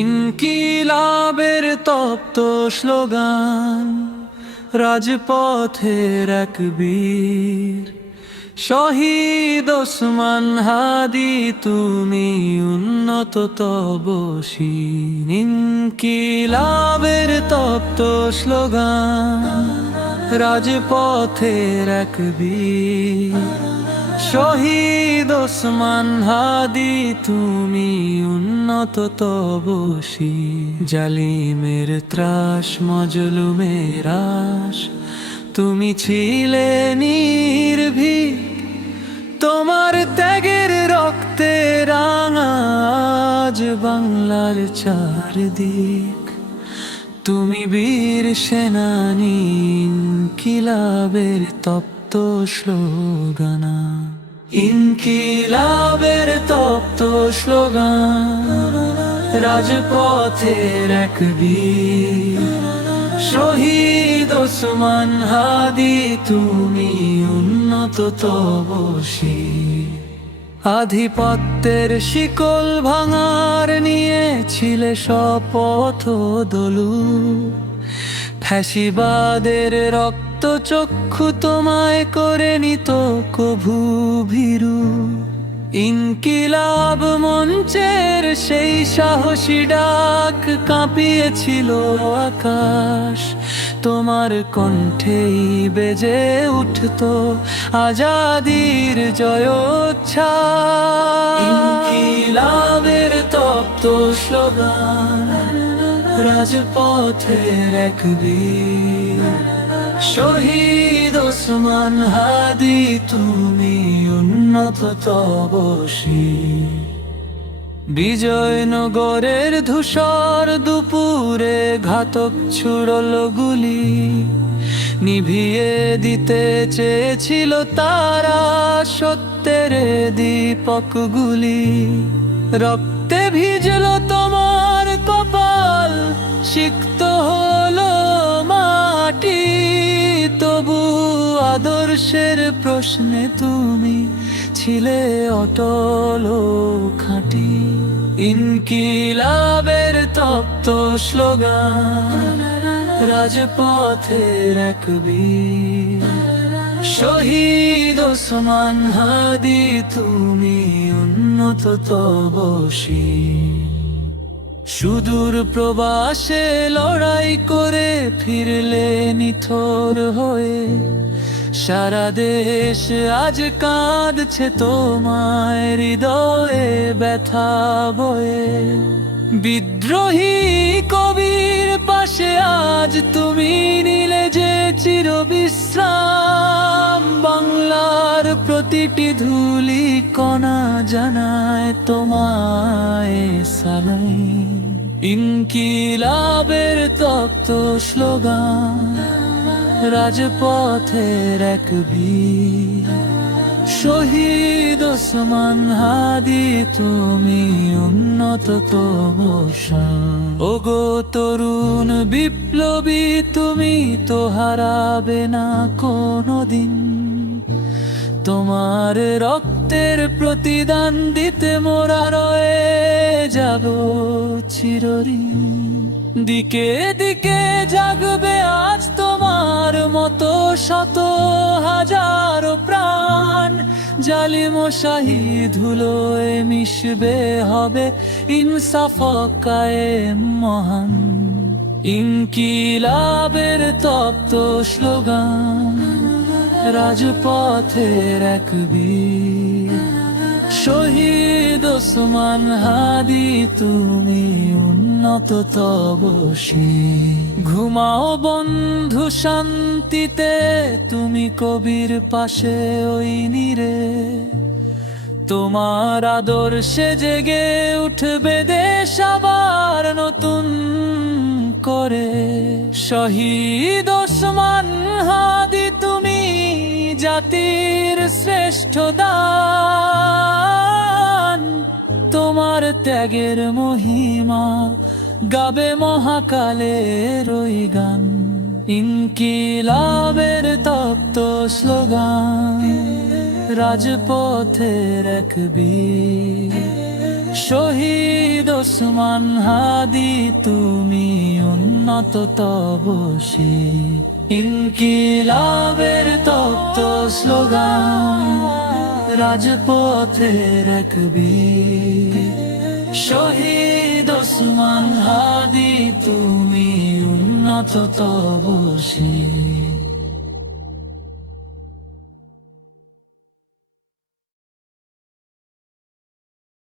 ইনকিলাবের তপ্ত স্লোগান, রাজপথের এক বীর শহীদ ওসমান হাদি, তুমি উন্নত তব শির। ইনকিলাবের তপ্ত স্লোগান, রাজপথের এক বীর শহীদ ওসমান হাদি, তুমি উন্নত তব শির। জালিমের ত্রাস, মজলুমের আশ, তুমি ছিলে নির্ভীক। তোমার ত্যাগের রক্তে রাঙা আজ বাংলার চারদিক। তুমি বীর সেনানী, ইনকিলাবের তপ্ত স্লোগান। ইনকিলাবের তপ্ত স্লোগান, রাজপথের এক বীর শহীদ ওসমান হাদি, তুমি উন্নত তব শির। আধিপত্যের শিকল ভাঙার নিয়েছিলে শপথ দলু, ফ্যাসিবাদের রক্ত চক্ষু তোমায় করে নিত কভু ভীরু। ইনকিলাব মঞ্চের সেই সাহসী ডাক কাঁপিয়েছিল আকাশ। তোমার কণ্ঠেই বেজে উঠত আজাদির জয়োচ্ছ্বাস। ইনকিলাবের তপ্ত স্লোগান, রাজপথের এক বীর শহীদ ওসমান হাদি, তুমি উন্নত তব শির। বিজয়নগরের ধূসর দুপুরে ঘাতক ছুড়ল গুলি, নিভিয়ে দিতে চেয়েছিল তারা সত্যের দীপকগুলি। রক্তে ভিজল তোমার কপাল, সিক্ত হলো মাটি, তবু আদর্শের প্রশ্নে তুমি ছিলে অটল খাঁটি। ইনকিলাবের তপ্ত স্লোগান, রাজপথের এক বীর শহীদ ওসমান হাদি, তুমি উন্নত তব শির। সুদূর প্রবাসে লড়াই করে ফিরলে নিথর হয়ে, সারা দেশ আজ কাঁদছে তোমায় হৃদয়ে ব্যথা বয়ে। বিদ্রোহী কবির পাশে আজ তুমি নিলে যে চিরবিশ্রাম। বাংলার প্রতিটি ধুলি কণা জানায় তোমায় সালাই। ইনকিলাবের তপ্ত স্লোগান, রাজপথের এক বীর শহীদ ওসমান হাদি, তুমি উন্নত তব শান। ওগো তরুণ বিপ্লবী, তুমি তো হারাবে না কোনোদিন। তোমার রক্তের প্রতিদান দিতে মোরা রয়ে যাব চিরঋণ। দিকে দিকে জাগবে আজ তোমার মতো শত হাজার প্রাণ। জালিম ও শাহিদ ধুলোয় মিশবে, হবে ইনসাফ কায়েম মহান। ইনকিলাবের তপ্ত স্লোগান, রাজপথের এক বীর শহীদ ওসমান হাদি, তুমি উন্নত তব শির। ঘুমাও বন্ধু শান্তিতে, তুমি কবির পাশে ওই নীরে। তোমার আদর্শে জেগে উঠবে দেশ আবার নতুন করে। শহীদ ওসমান হাদি, তুমি জাতির শ্রেষ্ঠ দান। তোমার ত্যাগের মহিমা গাবে মহাকালের ওই গান, ইনকিলাবের তপ্ত স্লোগান, রাজপথের এক বীর শহীদ ওসমান হাদি, তুমি উন্নত তব শির। ইনকিলাবের তপ্ত স্লোগান, রাজপথের এক বীর শহীদ ওসমান হাদি, তুমি উন্নত তব শির।